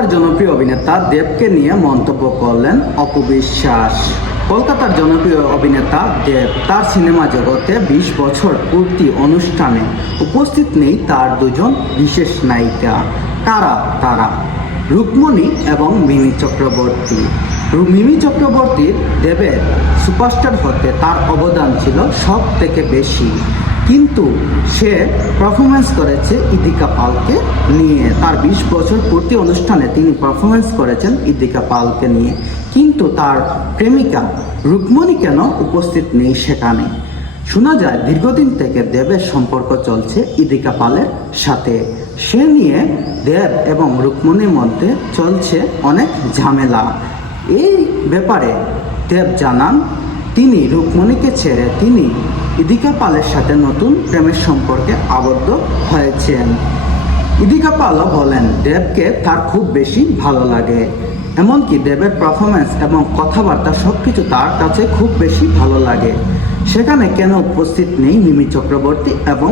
কলকাতার জনপ্রিয় অভিনেতা দেবকে নিয়ে মন্তব্য করলেন অপবিশ্বাস। কলকাতার জনপ্রিয় অভিনেতা দেব তার সিনেমা জগতে বিশ বছর পূর্তি অনুষ্ঠানে উপস্থিত নেই তার দুজন বিশেষ নায়িকা। কারা? তারা রুকমণি এবং মিমি চক্রবর্তী। মিমি চক্রবর্তীর দেবের সুপারস্টার হতে তার অবদান ছিল সব থেকে বেশি। কিন্তু সে পারফরমেন্স করেছে ইদিকা পালকে নিয়ে। তার বিশ বছর পূর্তি অনুষ্ঠানে তিনি পারফরমেন্স করেছেন ইদিকা পালকে নিয়ে। কিন্তু তার প্রেমিকা রুকমণি কেন উপস্থিত নেই সেখানে? শোনা যায়, দীর্ঘদিন থেকে দেবের সম্পর্ক চলছে ইদিকা পালের সাথে। সে নিয়ে দেব এবং রুকমণির মধ্যে চলছে অনেক ঝামেলা। এই ব্যাপারে দেব জানান তিনি রুকমণিকে ছেড়ে তিনি ইদিকা পালের সাথে নতুন প্রেমের সম্পর্কে আবদ্ধ হয়েছেন। ইদিকা পালও বলেন, দেবকে তার খুব বেশি ভালো লাগে। এমনকি দেবের পারফরমেন্স এবং কথাবার্তা সব কিছু তার কাছে খুব বেশি ভালো লাগে। সেখানে কেন উপস্থিত নেই মিমি চক্রবর্তী এবং